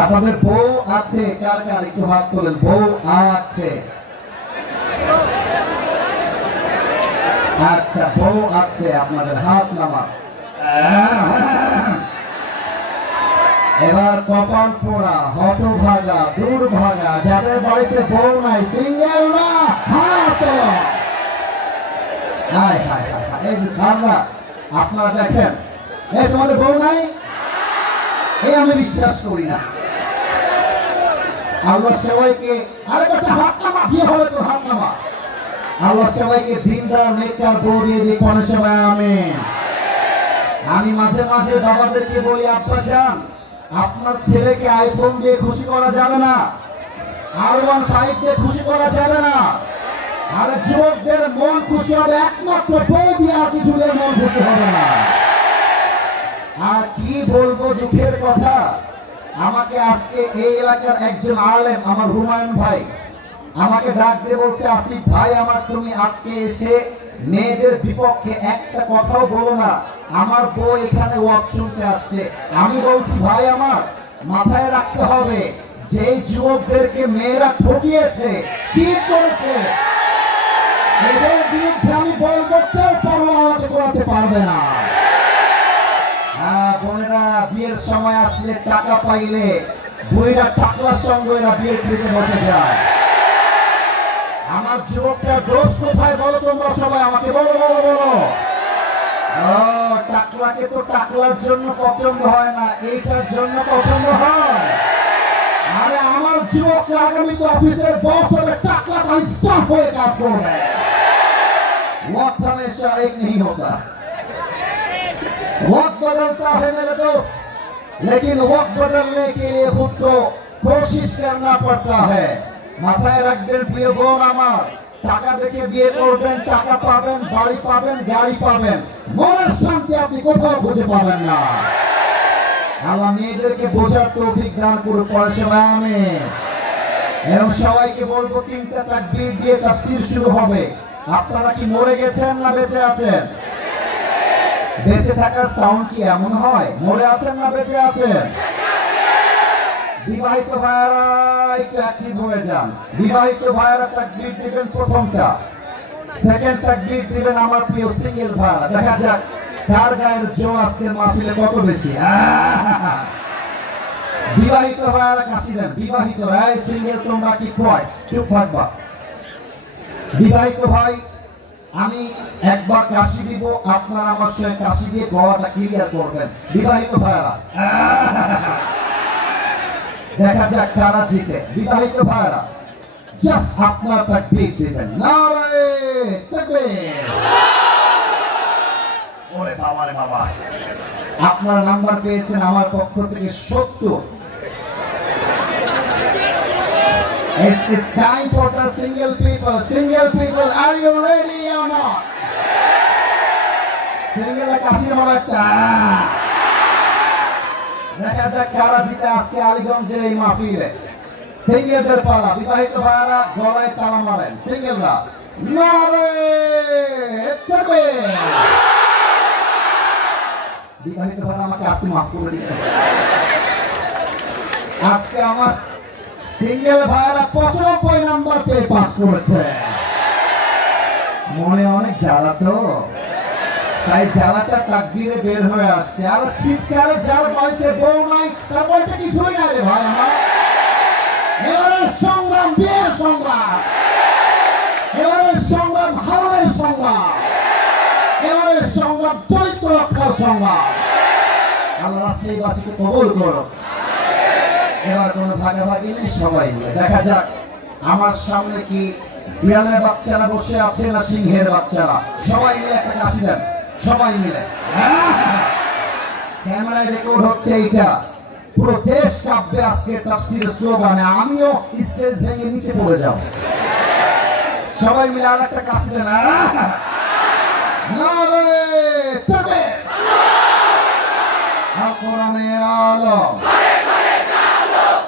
আপনাদের বউ আছে, কার কার? একটু হাত তোলেন। বউ আছে। আচ্ছা বউ আছে আপনাদের। হাত নামা এবার কপাল পোড়া, হতভাগা, দুর্ভাগা, যাদের বাড়িতে বউ নাই, সিঙ্গেল না, হাত তোলো হায়। এই যে সারদা, আপনারা দেখেন এই তোমাদের বউ নাই? এই আমি বিশ্বাস করি না। আল্লাহ সবাইকে আরে একটা হাত নামা, বিয়ে হবে তোর হাত নামা। আল্লাহ সবাইকে দিনদার, নেককার, বউ দিয়ে দিই সবাই আমিন। আমি মাঝে মাঝে বাবাদেরকে বলি, আব্বা যান, আপনার ছেলেকে আইফোন দিয়ে খুশি করা যাবে না। আর ওয়ান ফাইভ দিয়ে খুশি করা যাবে না। আর যুবকদের মন খুশি হবে, একমাত্র বউ দিয়ে আর কিছু মন খুশি হবে না। আর কি বলব দুঃখের কথা? আমাকে আজকে এই এলাকার একজন আলেম, আমার হুমায়ুন ভাই, আমাকে ডাক দিয়ে বলছে, আসিফ ভাই, আমার তুমি আজকে এসে মেয়েদের বিপক্ষে একটা কথাও বলো না। আমার বউ এখানে ওয়াক শুনতে আসছে। আমি বলছি, ভাই আমার, মাথায় রাখতে হবে যে যুবকদেরকে মেয়েরা ঠকিয়েছে চিট করেছে, এদের বিরুদ্ধে আমি বলব কেউ পরোয়া আমাকে করাতে পারবে না। বিয়ের সময় আসলে টাকা পাইলে বুড়িরা টাকলার সঙ্গে এরা বিয়ের পিড়িতে বসে যায় আমার যুবকটার দোষ কোথায় বলো তোমরা সবাই আমাকে বলো বলো বলো ও টাকলাকে তো টাকলার জন্য পছন্দ হয় না এইটার জন্য পছন্দ হয় আরে আমার যুবকরা আগামীতে অফিসের বস হবে টাকলাটা স্টাফ হয়ে কাজ করবে वक्त हमेशा एक नहीं होता वक्त बदलता है मेरे दोस्त लेकिन वक्त बदलने के लिए खुद को कोशिश करना पड़ता है মাথায় রাখবেন প্রিয় বোন আমার টাকা দেখে বিয়ে করবেন টাকা পাবেন বাড়ি পাবেন গাড়ি পাবেন মনের শান্তি আপনি কোথাও খুঁজে পাবেন না আল্লাহ মেয়েদেরকে বোঝার তৌফিক দান করে পয়সা আমি এবং সবাইকে বলবো তিনটা তাকবীর দিয়ে তাফসীর শুরু হবে আপনারা কি মরে গেছেন না বেঁচে আছেন বেঁচে থাকার সাউন্ড কি এমন হয়? মরে আছেন না বেঁচে আছেন? বিবাহিত ভাইয়ারা, একটু অ্যাক্টিভ হয়ে যান। বিবাহিত ভাইয়ারা তাকবীর দিবেন প্রথমটা। সেকেন্ড তাকবীর দিবেন আমার প্রিয় সিঙ্গেল ভাইয়ারা দেখা যাক, কার গায়ের জো আজকের মাহফিলে কত বেশি! বিবাহিত ভাইয়ারা, কাশি দেন। বিবাহিত রায় সিঙ্গেল তোমরা কি কয় চুপ থাকবা। বিবাহিত ভাই আমি একবার কাশি দিব, আপনারা আমার সঙ্গে কাশি দিয়ে গলাটা ক্লিয়ার করবেন। বিবাহিত ভাইয়ারা। দেখা যাক কারা জিতে। বিবাহিত ভাইয়ারা জাস্ট আপনারা তাকবীর দিবেন। নারে তাকবীর ওরে বাবা রে বাবা। আপনার নাম্বার পেয়েছেন আমার পক্ষ থেকে সত্তর। It's, it's time for the single people. Single people, are you ready or not? Single বড় একটা দেখা যাক কারা জিতে আজকে আলীগঞ্জের এই মাহফিলে। সিঙ্গেলদের পালা বিবাহিত ভাইয়ারা গলায় তালা মারেন। সিঙ্গেলরা নারে বিবাহিত ভাইরা আমাকে আজকে মাফ করে দিতে আজকে আমার সিঙ্গেল ভাইরা পঁচানব্বই নাম্বার পেয়ে পাস করেছে। মনে অনেক জ্বালা তো। তাই জ্বালাটা তাকবিরে বের হয়ে আসছে। আর শীতকালে, যার বয়তে বউ নাই তার বয়তে কিছুই না রে ভাই আমার এবারের সংগ্রাম, বিয়ের সংগ্রাম। এবারের সংগ্রাম হারানোর সংগ্রাম। এবারের সংগ্রাম, চরিত্র রক্ষার সংগ্রাম। আল্লাহ সেই বাসীকে কবল করো এবার কোনো ভাগাভাগি নেই, সবাই মিলে। দেখা যাক, আমার সামনে কি বিড়ালের বাচ্চারা বসে আছে না সিংহের বাচ্চারা? সবাই মিলে একটা কাশি দেন, সবাই মিলে। ক্যামেরায় রেকর্ড হচ্ছে এইটা। পুরো দেশ আজকে তাফসির স্লোগানে। আমিও স্টেজ ভেঙে নিচে পড়ে সবাই মিলে আর একটা কাশি দেন। আহ!